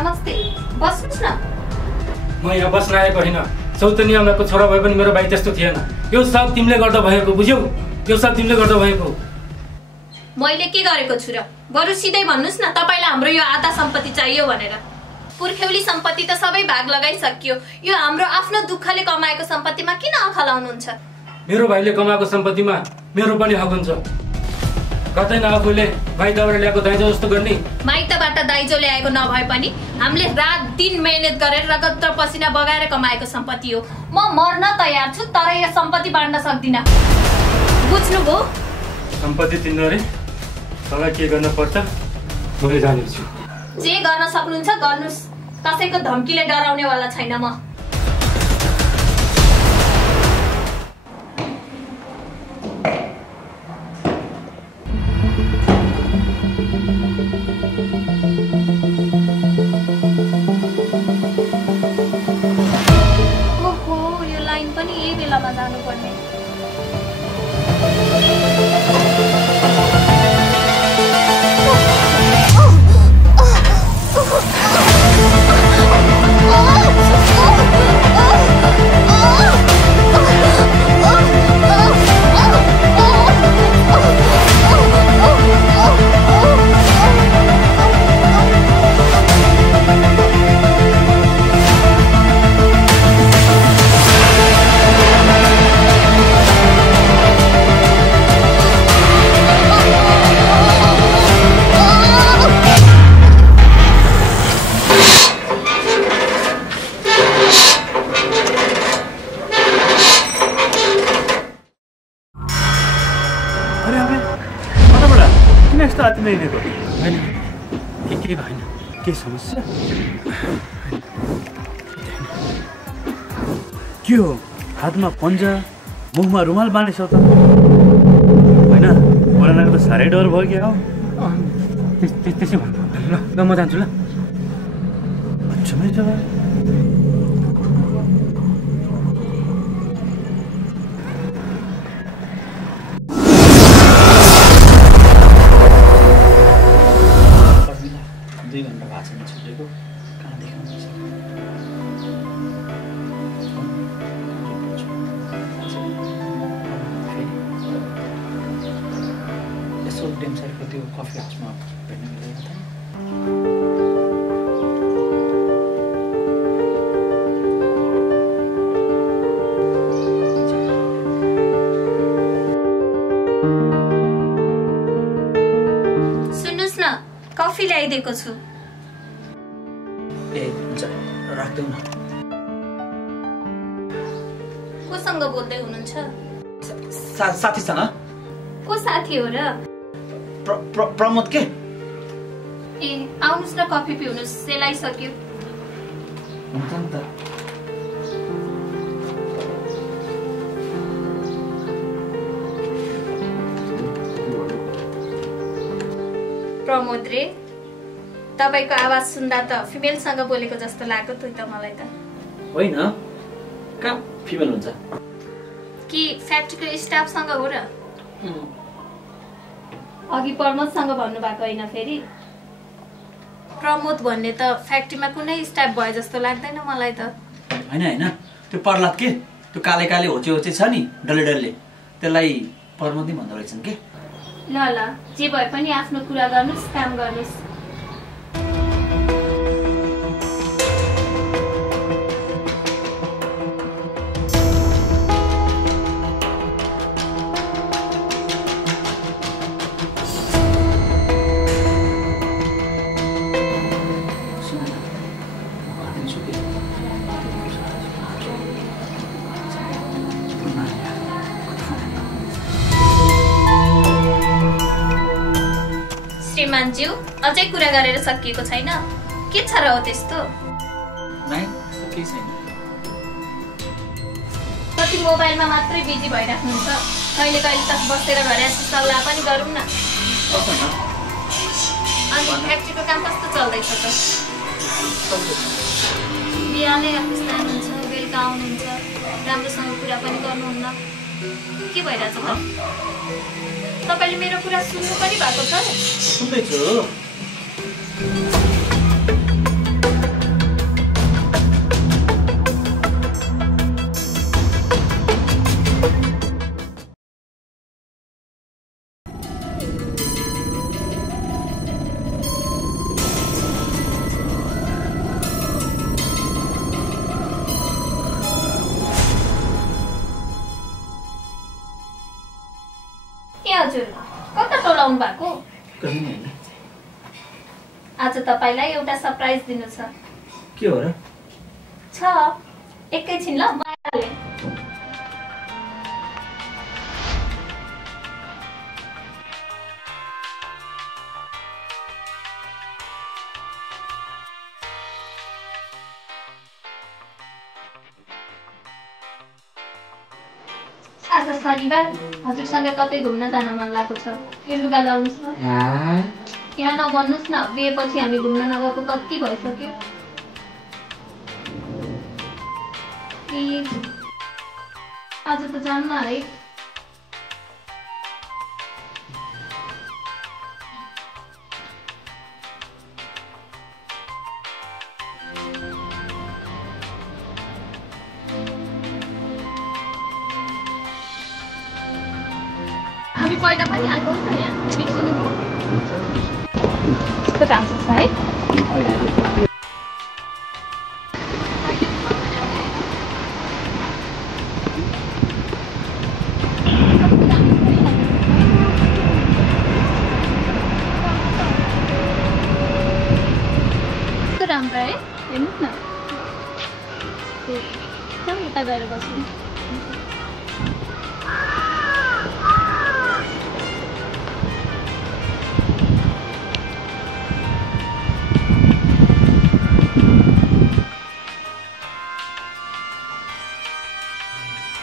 नमस्ते, बस्नुस् न। म यहाँ बस्न आएको होइन। चौतनी अम्लाको छोरा भए पनि मेरो भाइ त्यस्तो थिएन। यो सब तिमीले गर्दा भएको, बुझ्यौ? यो सब तिमीले गर्दा भएको। मैले के गरेको छु र? बरु सिधै भन्नुस् न, तपाईलाई हाम्रो यो आधा सम्पत्ति चाहियो भनेर। पुर्ख्यौली सम्पत्ति त सबै भाग लगाइसकियो। यो हाम्रो आफ्नो दुःखले कमाएको सम्पत्तिमा किन आँखा लाउनुहुन्छ? मेरो भाइले कमाएको सम्पत्तिमा मेरो पनि हक हुन्छ। कतै न आफूले माइतबाट ल्याएको दाइजो जस्तो गर्ने। माइतबाट दाइजो ल्याएको नभए पनि हामीले रात दिन मेहनत गरेर रगत र पसिना बगाएर कमाएको सम्पत्ति हो। म मर्न तयार छु, तर यो सम्पत्ति बाँड्न सक्दिन। बुझ्नुभयो? सम्पत्ति तिनीहरू तँलाई के गर्न पर्छ मैले जानेछु। जे गर्न सक्नुहुन्छ गर्नुस्। कसैको धम्कीले डराउने वाला छैन म। ओहो, यो लाइन पनि यही बेलामा जानुपर्ने। के भएन? के समस्या? के हो? हातमा पन्जा, मुखमा रुमाल बाँडेछौ त? होइन, कोरोनाको त साह्रै डर भयो क्या हो? त्यसै भन्नु। ल म जान्छु ल। अच्छा मेरो कफी हाउसमा भेट्न मिलेन त? सुन्नुस् न, कफी ल्याइदिएको छु। ए हुन्छ, राख्देऊ न। कोसँग बोल्दै हुनुहुन्छ? साथीसँग। को साथी हो र? प्रमोद के? ए आउनुस् न, कफी पिउनुस्, सेलाइसक्यो। हुन्छ नि त। प्रमोद रे, तपाईको आवाज सुन्दा त फिमेलसँग बोलेको जस्तो लाग्यो त मलाई त। होइन, कहाँ फिमेल हुन्छ? कि फ्याक्ट्रीको स्टाफसँग हो र? अघि प्रमोदसँग भन्नुभएको होइन फेरि? प्रमोद भन्ने त फ्याक्ट्रीमा कुनै स्टाफ भए जस्तो लाग्दैन मलाई त। होइन होइन, त्यो प्रहलाद के, त्यो काले काले होचे होचे छ नि, डल्ले डल्ले, त्यसलाई प्रमोद नै भन्दो रहेछन् के? ल ल, जे भए पनि आफ्नो कुरा गर्नुस्, काम गर्नुस्। श्रीमानज्यू, अझै कुरा गरेर सकिएको छैन? के छ र हो त्यस्तो? नाइ, केही छैन। कति मोबाइलमा मात्रै बिजी भइराख्नुहुन्छ? कहिले कहिले त बसेर घरे सल्लाह पनि गरौँ न। अनि फ्याक्ट्रीको काम कस्तो चल्दैछ त? बिहानै अफिस जानुहुन्छ, बेलुका आउनुहुन्छ, राम्रोसँग कुरा पनि गर्नुहुन्न। के भइरहेछ त? तपाईले मेरो कुरा सुन्नु पनि भएको छ? सुन्दैछु। हजुर कता टोलाउनु भएको? कहीँ होइन। आज तपाईलाई एउटा सरप्राइज दिनु छ। के हो र? छ एकैछिन ल म आइहालेँ। आज शनिबार हजुरसँग कतै घुम्न जान मन लागेको छ। यो लुगा लाउनुहोस् न। यहाँ नभन्नुहोस् न, बिहेपछि हामी घुम्न नगएको कति भइसक्यो। प्लिज आज त जान्न है। हामी पहिला पनि आएको नि त यहाँ बिर्सिनुभयो। कस्तो राम्रो छ है। कस्तो राम्रो है, हेर्नुहोस् न। उता गएर बस्नु।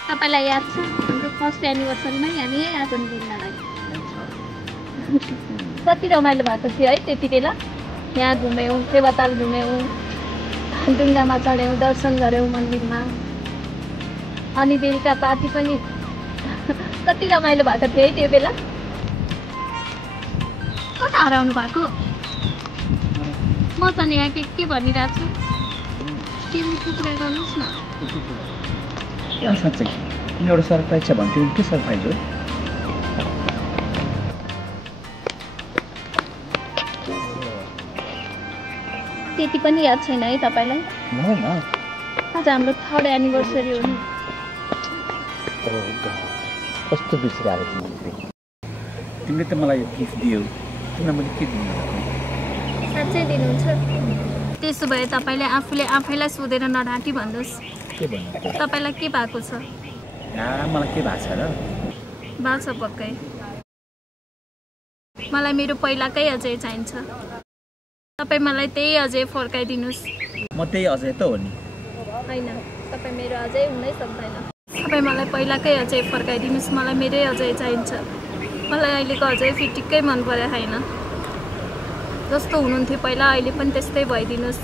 तपाईँलाई याद छ हाम्रो फर्स्ट एनिभर्सरीमा हामी यही आएको घुम्नलाई। कति रमाइलो भएको थियो है त्यति बेला। यहाँ घुम्यौँ, सेवाताल घुम्यौँ, ढुङ्गामा चढ्यौँ, दर्शन गऱ्यौँ मन्दिरमा। अनि बेलुका पार्टी पनि कति रमाइलो भएको थियो है त्यो बेला। कता हराउनु भएको? म त यहाँ के भनिरहेको छु, तिमी कुरा गर्नुहोस् न। साँच्चै एउटा सरप्राइज छ भन्थ्यो। के सरप्राइज हो? त्यति पनि याद छैन है तपाईँलाई? आज हाम्रो 3rd एनिभर्सरी हो नि। कस्तो बिर्सिरहेको तिमीले? तिमीले त मलाई यो गिफ्ट दियौ, तिमीलाई मैले के दिनु? साँच्चै दिनुहुन्छ? त्यसो भए तपाईँले आफैलाई सोधेर नढाँटी भन्नुहोस्। के भन्नु? तपाईँलाई के भएको छ? मलाई के भएको छ र? भएको छ पक्कै। मलाई मेरो पहिलाकै अझै चाहिन्छ। तपाईँ मलाई त्यही अझै फर्काइदिनुहोस्। म त्यही अझै त हो नि। होइन, तपाईँ मेरो अझै हुनै सक्दैन। तपाईँ मलाई पहिलाकै अझै फर्काइदिनुहोस्। मलाई मेरै अझै चाहिन्छ। मलाई अहिलेको अझै फिटिक्कै मन परेको छैन। जस्तो हुनुहुन्थ्यो पहिला अहिले पनि त्यस्तै भइदिनुहोस्।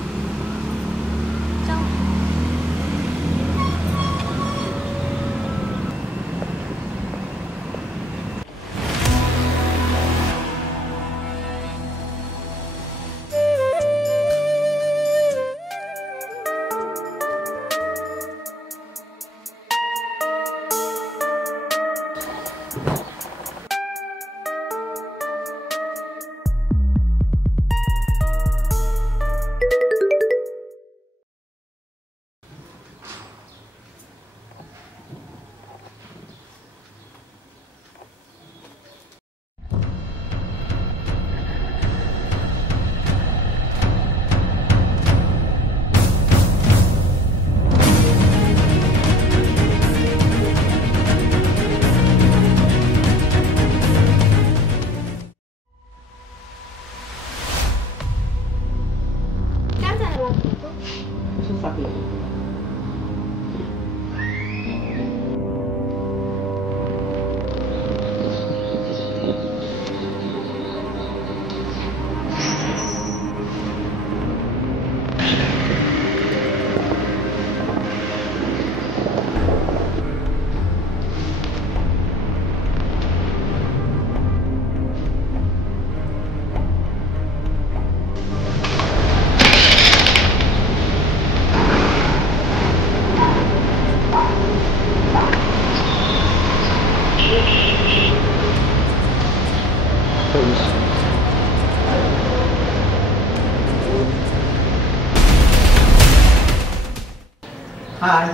Hi.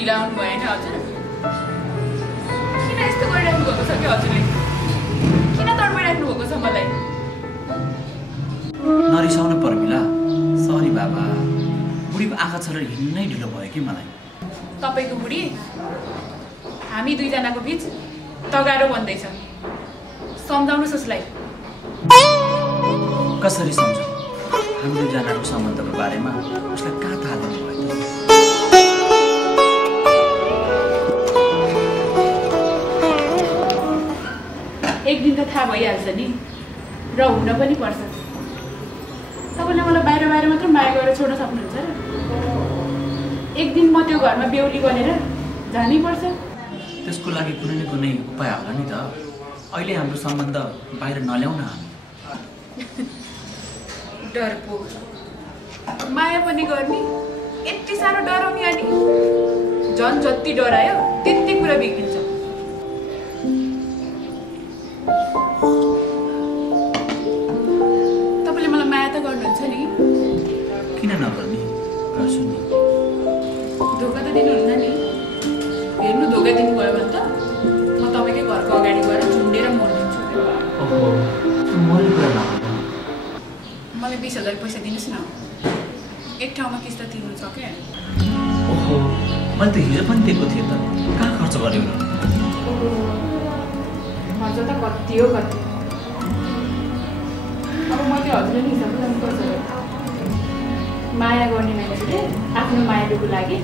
ढिला आउनु भयो नि हजुर किन यस्तो गरिराख्नु भएको छ कि हजुरले किन तडपाइराख्नु भएको छ मलाई नरिसाउनु पर्मिला सरी बाबा बुढीको आँखा छरेर हिँड्नु नै ढिलो भयो कि मलाई तपाईँको बुढी हामी दुईजनाको बिच तगारो बन्दैछ सम्झाउनुहोस् उसलाई कसरी सम्झौँ हामी दुईजनाको सम्बन्धको बारेमा उसलाई कहाँ थाहा दिनुभयो त एक दिन त थाहा भइहाल्छ नि र हुन पनि पर्छ तपाईँले मलाई बाहिर बाहिर मात्र माया गरेर छोड्न सक्नुहुन्छ र एक दिन म त्यो घरमा बेहुली बनेर जानै पर्छ त्यसको लागि कुनै न कुनै उपाय होला नि त अहिले हाम्रो सम्बन्ध बाहिर नल्याउन हामी डरपोक माया पनि गर्ने यति साह्रो डराउने अनि झन् जति डरायो त्यति कुरा बिग्रिन्छ तपाईँले मलाई माया त गर्नुहुन्छ नि किन नगर्ने गर्छु नि धोका त दिनुहुन्न नि हेर्नु धोका दिनुभयो भने त म तपाईँकै घरको अगाडि गएर झुन्डेर मरिदिन्छु ओहो मैले कुरा नगर्नु मलाई 20,000 पैसा दिनुहोस् न एक ठाउँमा किस्ता तिर्नु छ क्या ओहो मैले त हिजो पनि दिएको थिएँ त कहाँ खर्च गर्यो खर्च त कति हो कति अब मैले हजुरले नि हिसाब गर्नुपर्छ माया गर्ने मान्छेले आफ्नो मायालुको लागि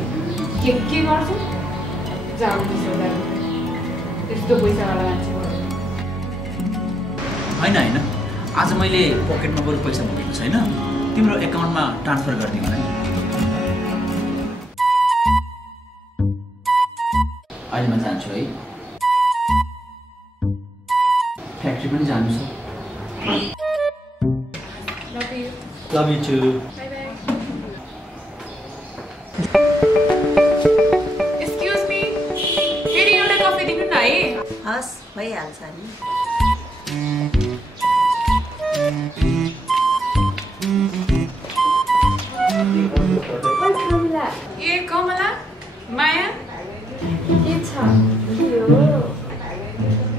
के गर्छ जाऊ 20,000 त्यस्तो पैसावाला मान्छे होइन आज मैले पकेटमा बरु पैसा बोकेको छैन तिम्रो एकाउन्टमा ट्रान्सफर गरिदिउँ होला नि अहिले म जान्छु है फ्याक्ट्री पनि जानु छ love you too excuse me फेरि एउटा कफी दिनु न है हस् भइहाल्छ नि ए कमला माया के छ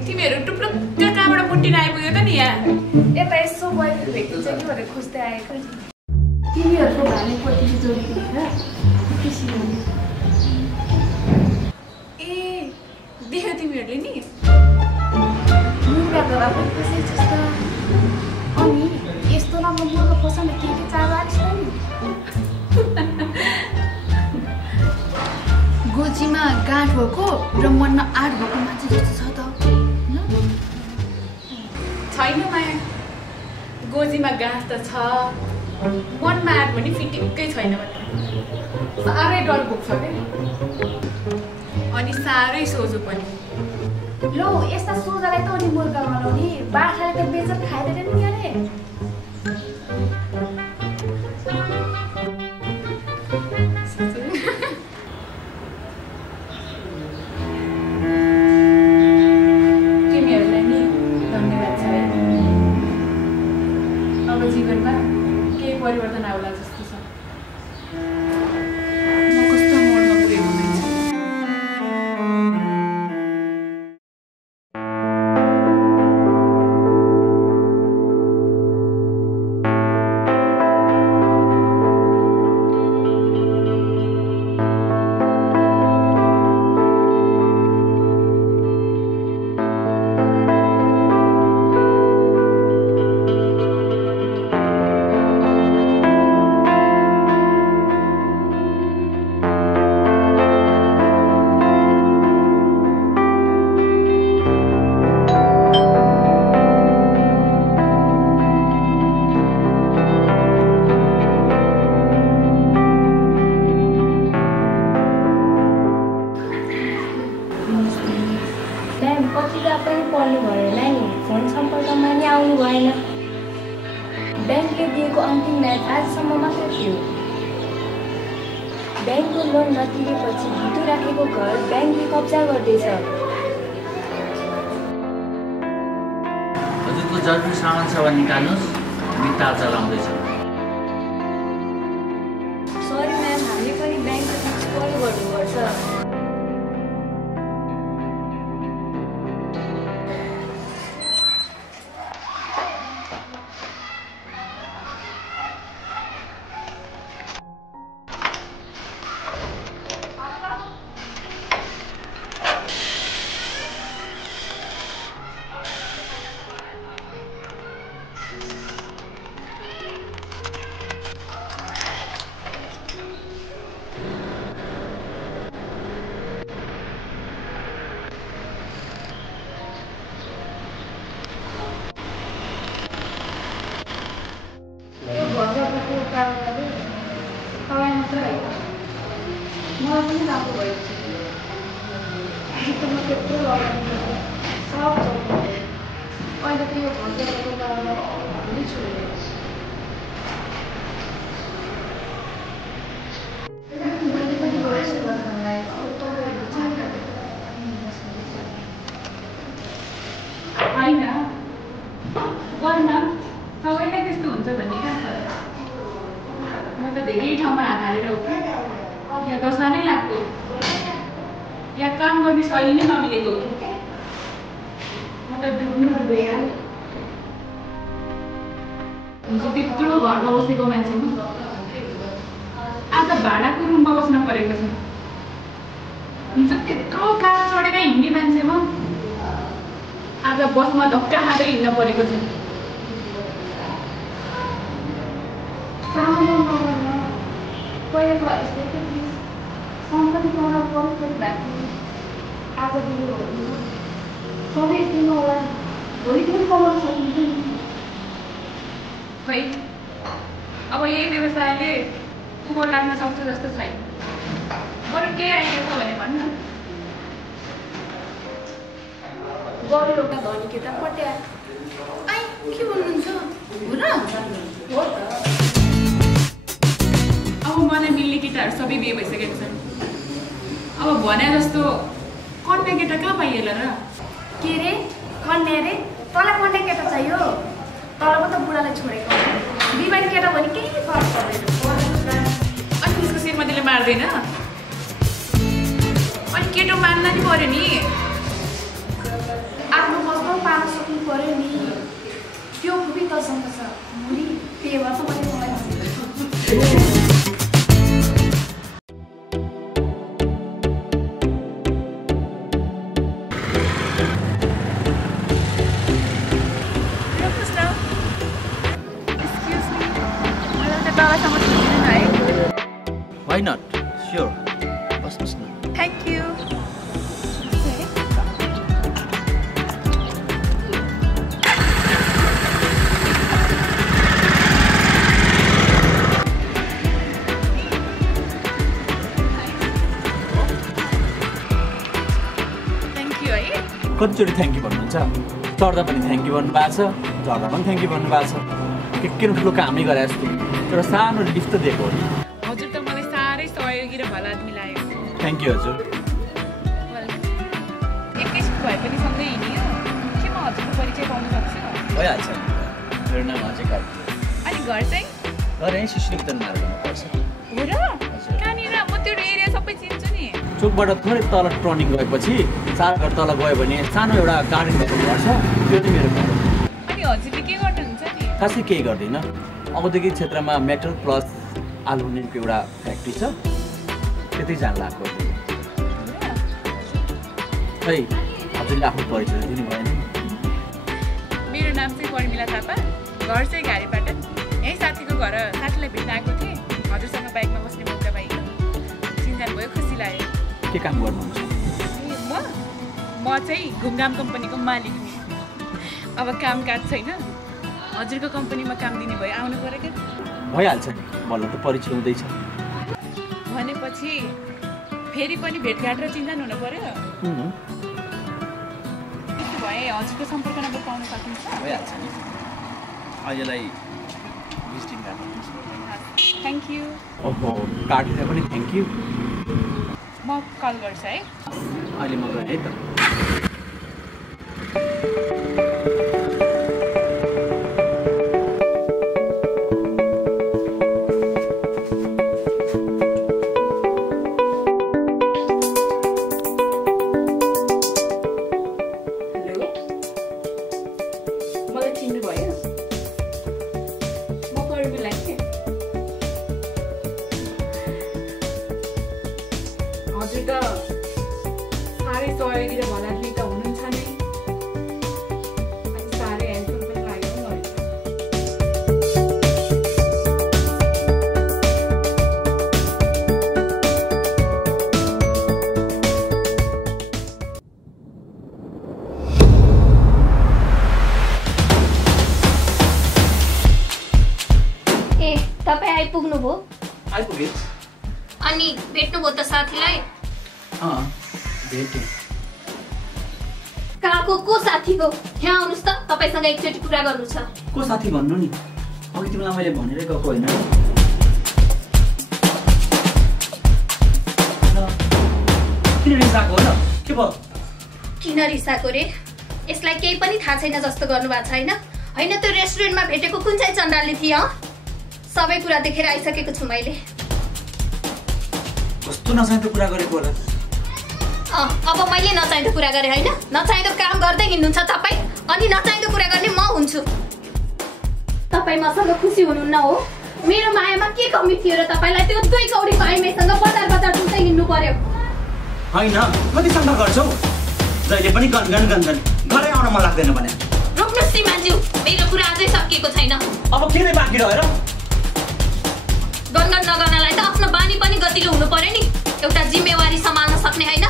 तिमीहरू टुप्लुक्क कहाँबाट मुन्टिन आइपुग्यो त नि यहाँ यता यसो बोयफ्रेन्ड भेटिन्छ कि भनेर खोज्दै आएको नि तिमीहरूको भालेपट्टि जोडिदिएर ए देख्यो तिमीहरूले नि मुर्गा धरा पनि कसै जस्तो अनि यस्तो राम्रो मुर्गा पसन्द के चाहन्छ नि गोजीमा गाँठ भएको र मनमा आँट भएको मान्छे जस्तो छ त छैन माया गोजीमा गाँठ त छ मनमा आँट पनि फिटिक्कै छैन भने साह्रै डर बोक्छ क्या अनि साह्रै सोझो पनि लो यस्ता सोझालाई त अनि मुर्गा बनाउने बाख्राले त बेचत खाइदिँदैन नि अरे तिमीहरूलाई नि धन्यवाद छ है अब जीवनमा केही परिवर्तन आउला जस्तो छ म कस्तो मोडमा पुगेको मान्छे ब्याङ्कले दिएको अन्तिम म्याच आजसम्म मात्र थियो। ब्याङ्कको लोन नतिरेपछि भित्र राखेको घर ब्याङ्कले कब्जा गर्दैछ। हजुरको जरुरी सामान छ भने निकाल्नुहोस्, हामी ताल चलाउँदैछौँ। सरी म्याम, हामीले पनि ब्याङ्कको कल गर्नुपर्छ। राम्रो भएको छ म त्यत्रो लगाएको सब अहिले त यो घरको नै छोडेको होइन गर्न सबैलाई त्यस्तो हुन्छ भन्ने क्या म त धेरै ठाउँमा हात हालेर हो यहाँ दशा नै लाग्यो यहाँ काम गर्ने शैली नै नमिलेको हो म त डुब्नु भइहाल्यो हुन्छ त्यत्रो घरमा बसेको मान्छे म आज भाडाको रुममा बस्न परेको छ हुन्छ त्यत्रो काम छोडेर हिँड्ने मान्छे म आज बसमा धक्का खाँदै हिँड्न परेको छ सानो नगर्न पहिलाको यस्तै सम्पत्ति पाउन परेको भएको आज दिनु सधैँ दिनु होला भोलि पनि पाउन सकिन्छ नि खै अब यही व्यवसायले उँभो लाग्न सक्छ जस्तो छैन बरु के आइदिएको छ भने भन्नु गरी एउटा धनी केटा पट्या आई के भन्नुहुन्छ हो र हो त अब मलाई मिल्ने केटाहरू सबै बिहे भइसकेको छन् अब भने जस्तो कन्या केटा कहाँ पाइएला र के रे कन्या रे तँलाई कन्या केटा चाहियो तँलाई त बुढालाई छोडेको बिमारी केटा भने केही फरक पर्दैन अनि त्यसको श्रीमतीले मार्दैन अनि केटो मान्न नि पर्यो नि आफ्नो बसमा पार्न सक्नु पर्यो नि त्यो खुबी तसँग छ मुरी त्यही भएर त मैले मलाई Why not? Sure. बस्नुहोस् न थ्याङ्क यू कतिचोटि थ्याङ्क यू भन्नुहुन्छ चढ्दा पनि थ्याङ्क यू भन्नुभएको छ झर्दा पनि थ्याङ्क यू भन्नुभएको छ के ठुलो कामै गरे जस्तो एउटा सानो लिफ्ट त दिएको हो नि हजुर त मलाई साह्रै सहयोगी र भला आदमी लाग्यो थ्याङ्क यू हजुर एकैछिन भए पनि सँगै हिँड्यो के म हजुरको परिचय पाउन सक्छु भइहाल्छ मेरो नाम अजय कार्की अनि घर चाहिँ घर यहीँ शिशुनिकेतन मार्गमा पर्छ हो र कहाँनिर म त्यो एरिया सबै चिन्छु नि चोकबाट थोरै तल टर्निङ गएपछि 4 घर तल गयो भने सानो एउटा गार्डन भएको घर छ त्यो चाहिँ मेरो घर हो अनि हजुरले के गर्नुहुन्छ नि खासै केही गर्दिनँ औद्योगिक क्षेत्रमा मेटल प्लस एल्युमिनियमको एउटा फ्याक्ट्री छ त्यतै जान लाग्यो खै हजुरले आफ्नो परिचय दिनु भएन मेरो नाम चाहिँ पर्मिला थापा घर चाहिँ घारीपाटन यही साथीको घर साथीलाई भेट्न आएको थिएँ हजुरसँग बाइकमा बस्ने मौका पाइयो चिन्जान भयो खुसी लाग्यो के काम गर्नुहुन्छ म चाहिँ घुमघाम कम्पनीको मालिक नि अब कामकाज छैन हजुरको कम्पनीमा काम दिने भए आउनु पऱ्यो क्या भइहाल्छ नि बल्ल त परिचय हुँदैछ भनेपछि फेरि पनि भेटघाट र चिन्जान हुनु पऱ्यो त्यसो भए हजुरको सम्पर्क नम्बर पाउन सकिन्छ भइहाल्छ नि अहिलेलाई भिजिटिङ कार्ड थ्याङ्क यू ओहो कार्डले पनि थ्याङ्क यू म कल गर्छु है अहिले म गएँ है त हजुर त साह्रै सहयोगी र भलाद्मी त हुनुहुन्छ नै अनि साह्रै हेल्पफुल पनि लाग्यो मलाई ए तपाईँ आइपुग्नु भयो आइपुगे अनि भेट्नुभयो त साथीलाई भेट्यो। कहाँको को साथी हो? यहाँ आउनुहोस् त, तपाईँसँग एकचोटि कुरा गर्नु छ। को साथी भन्नु नि? अघि तिमीलाई मैले भनेरै गएको होइन? किन रिसाएको हो र? के भयो? किन रिसाएको रे? यसलाई केही पनि थाहा छैन जस्तो गर्नुभएको छ होइन? होइन त्यो रेस्टुरेन्टमा भेटेको कुन चाहिँ चण्डालले थियो? सबै कुरा देखेर आइसकेको छु मैले। कस्तो नचाहिँदो कुरा गरेको होला? अब मैले नचाहिँदो कुरा गरेँ होइन? नचाहिँदो काम गर्दै हिँड्नुहुन्छ तपाईँ, अनि नचाहिँदो कुरा गर्ने म हुन्छु। तपाईँ मसँग खुसी हुनुहुन्न हो? मेरो मायामा के कमी थियो र तपाईँलाई त्यो 2 कौडीको आइमाईसँग बजार बजार डुल्दै हिँड्नु पर्यो? होइन, कति शङ्का गर्छौ? जहिले पनि गनगन घरै आउन मन लाग्दैन भने। रोक्नुहोस् श्रीमानज्यू, मेरो कुरा अझै सकिएको छैन। अब के नै बाँकी रह्यो र? गनगन नगर्नलाई त आफ्नो बानी पनि गतिलो हुनु पर्यो नि, एउटा जिम्मेवारी सम्हाल्न सक्ने होइन?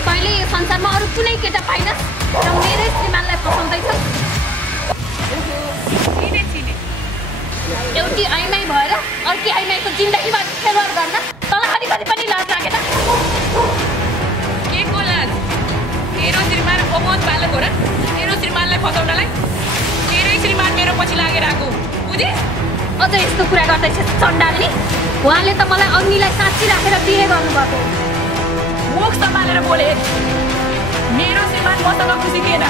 तैँले यो संसारमा अरू कुनै केटा पाइनस् र मेरै श्रीमानलाई फसाउँदैछस्? एउटी आइमाई भएर अर्की आइमाईको जिन्दगीमा खेलवाड गर्न तँलाई अलिकति पनि लाज लागेन? के को लाज? तेरो श्रीमान अमोद बालक हो र? तेरो श्रीमानलाई फसाउनलाई तेरै श्रीमान मेरो पछि लागेर आएको, बुझिस्? अझ यस्तो कुरा गर्दैछ चण्डालनी? उहाँले त मलाई अग्निलाई साँच्ची राखेर बिहे गर्नुभएको। मुख सम्हालेर बोले। मेरो श्रीमान मसँग खुसी थिएन,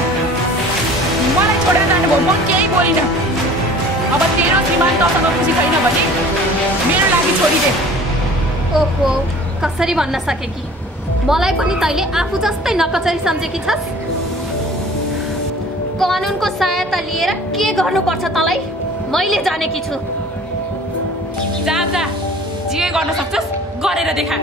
मलाई छोडेर जानुभयो, म केही बोलिनँ। अब तेरो श्रीमान तसँग खुसी छैन भने मेरो लागि छोडिदे। ओहो, कसरी भन्न सके कि? मलाई पनि तैँले आफू जस्तै नकचरी सम्झेकी छस्? कानुनको सहायता लिएर के गर्नुपर्छ तँलाई मैले जानेकी छु। जा जा, जे गर्न सक्छस् गरेर देखा।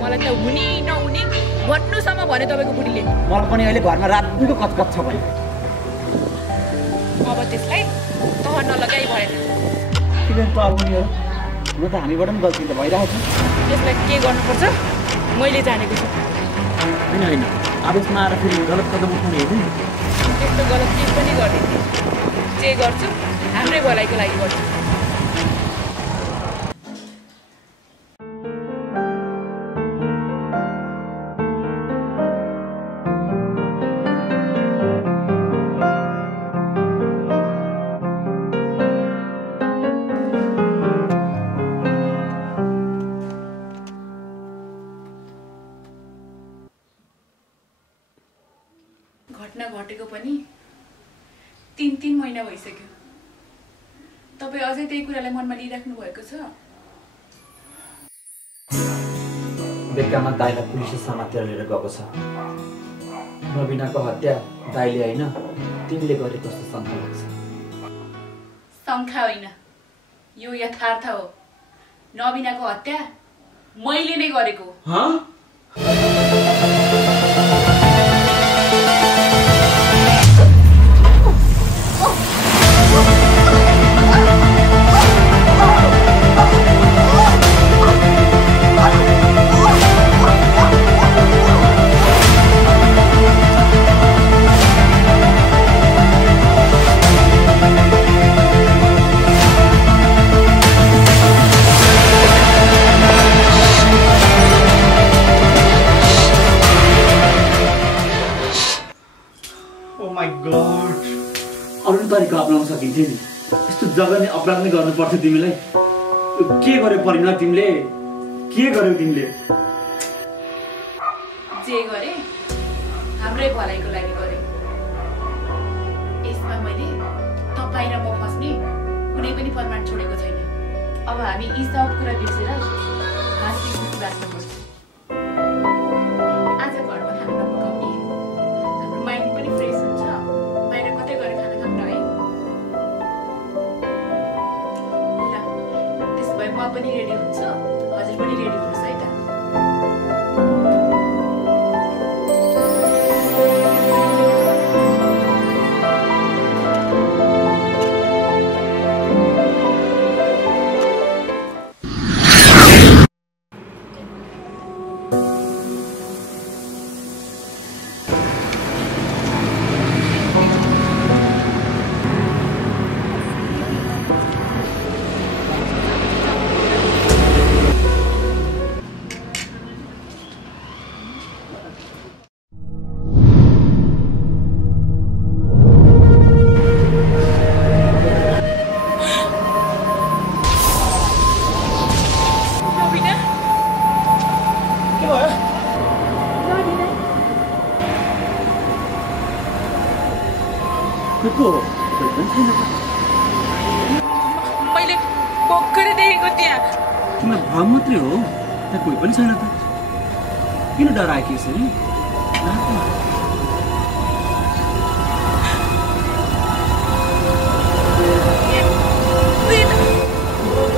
मलाई त हुने नहुने भन्नुसम्म भने तपाईँको बुढीले। मलाई पनि अहिले घरमा रातको कचकच छ भने। अब त्यसलाई तह नलगाइ भएन। किन त अब नि हो? हुन त हामीबाट पनि गल्ती त भइरहेको छ। त्यसलाई के गर्नुपर्छ मैले जानेको छु। होइन, आवेशमा आएर फेरि गलत कदम उठाउने होइन नि। त्यस्तो गलत केही पनि गर्दिनँ। जे गर्छु हाम्रै भलाइको लागि गर्छु। घटना घटेको पनि 3 महिना भइसक्यो। तपाईँ अझै त्यही कुरालाई मनमा लिइराख्नु भएको छ? बेकारमा दाइलाई पुलिसले समातेर लिएर गएको छ। नबिनाको हत्या दाइले होइन तिमीले गरेको जस्तो शङ्का लाग्छ। शङ्का होइन, यो यथार्थ हो। नबिनाको हत्या मैले नै गरेको हो। अरू तरिका अप्नाउन सकिन्थ्यो नि। यस्तो जग्गा अपराध नै गर्नु पर्थ्यो तिमीलाई? के गर्यो परिणा? तिमीले के गर्यौ? तिमीले जे गरे हाम्रै भलाइको लागि गरे। यसमा मैले तपाईँ र म फस्ने कुनै पनि प्रमाण छोडेको छैन। अब हामी यी सब कुरा बिर्सेर हाँसी खुसी बाँच्न पर्छ। आज घरमा खाना नपकाउने, हाम्रो माइन्ड पनि फ्रेस हुन्छ। खोइ को कोही पनि छैन त मैले भर्खरै देखेको त्यहाँ तिम्रो भ्रम मात्रै हो त्यहाँ कोही पनि छैन त किन डराएको यसरी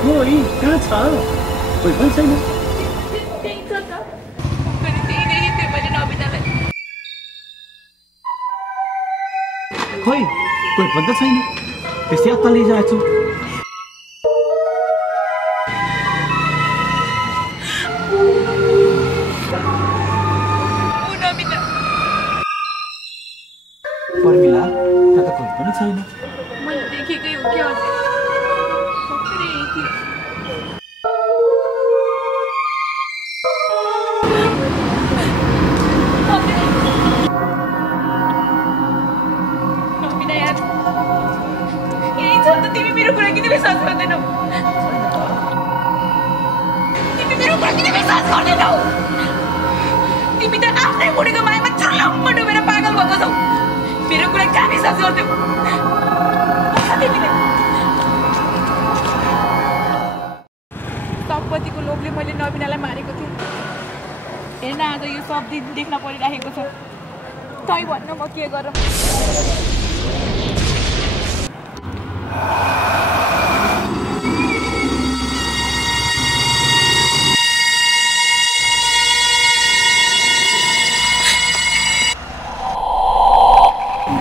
खोइ कहाँ छ कोही पनि छैन त्यही छ त भर्खरै त्यही देखेको थिएँ मैले नबिनालाई खोइ कोही पनि त छैन त्यसै अत्ता लिइरहेको छु पर्मिला त्यहाँ त कोही पनि छैन मैले देखेकै हो क्या हजुर भर्खरै यही थियो नबिना यार यही छ त तिमी मेरो कुरा किन विश्वास गर्दैनौ तिमी मेरो कुरा किन विश्वास गर्दैनौ तिमी त आफ्नै बुढीको मायामा छलम्म डुबेर पागल भएको छौ मेरो कुरा कहाँ विश्वास गर्थ्यौ तिमीले सम्पत्तिको लोभले मैले नबिनालाई मारेको थिएँ हेर्न आज यो सब दिन देख्न परिरहेको छ तै भन्न म के गरौँ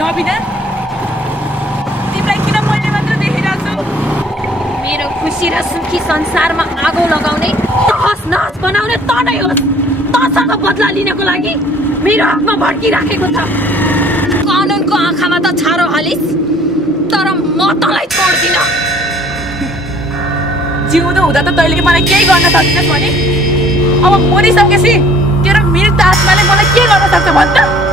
नबिना तिमीलाई किन मैले मात्र देखिरहेको छु मेरो खुसी र सुखी संसारमा आगो लगाउने तहस नहस बनाउने त नै होस् तसँग बदला लिनको लागि मेरो हातमा भड्किराखेको छ कानुनको आँखामा त छारो हालिस् तर म तँलाई छोड्दिन जिउँदो हुँदा त तैँले मलाई केही गर्न सक्दैनस् भने अब मरिसकेपछि तेरो मृत आत्माले मलाई के गर्न सक्छ भन् त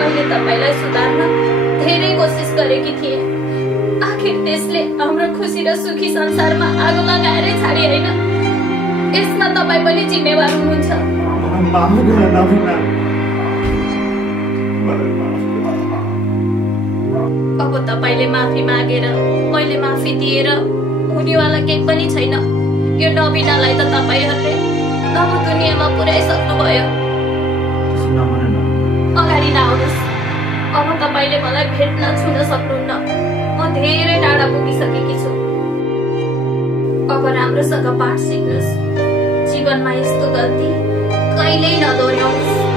मैले तपाईँलाई सुधार्न धेरै कोसिस गरेकी थिएँ आखिर त्यसले हाम्रो खुसी र सुखी संसारमा आगो लगाएरै छाडी होइन यसमा तपाईँ पनि जिम्मेवार हुनुहुन्छ अब तपाईँले माफी मागेर मैले माफी दिएर हुनेवाला केही पनि छैन यो नबिनालाई त तपाईँहरूले नव दुनियाँमा पुर्याइसक्नुभयो अगाडि नआउनुहोस् अब तपाईँले मलाई भेट्न छुन सक्नुहुन्न म धेरै टाढा पुगिसकेकी छु अब राम्रोसँग पाठ सिक्नुहोस् जीवनमा यस्तो गल्ती कहिल्यै नदोहोऱ्याउनुहोस्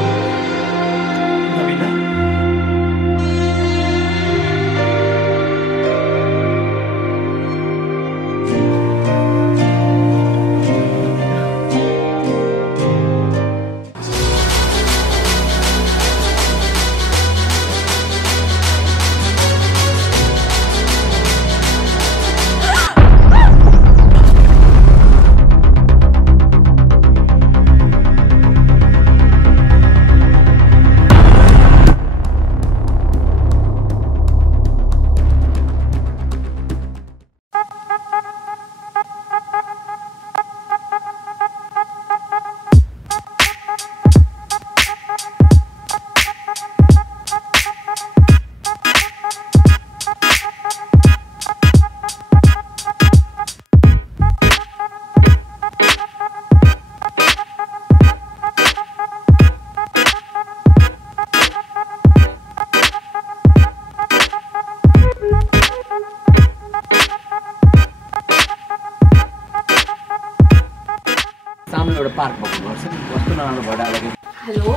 पार्क भएको गर्छ कस्तो नराम्रो भडा लाग्यो हेलो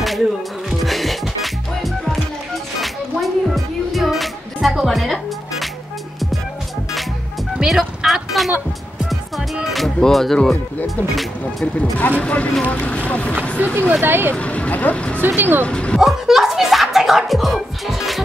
हेलो दुसाको भनेर मेरो आत्मामा सरी हो हजुर हो एकदम सुटिङ हो दाइ सुटिङ हो ओ लक्ष्मी साथै गर्दियो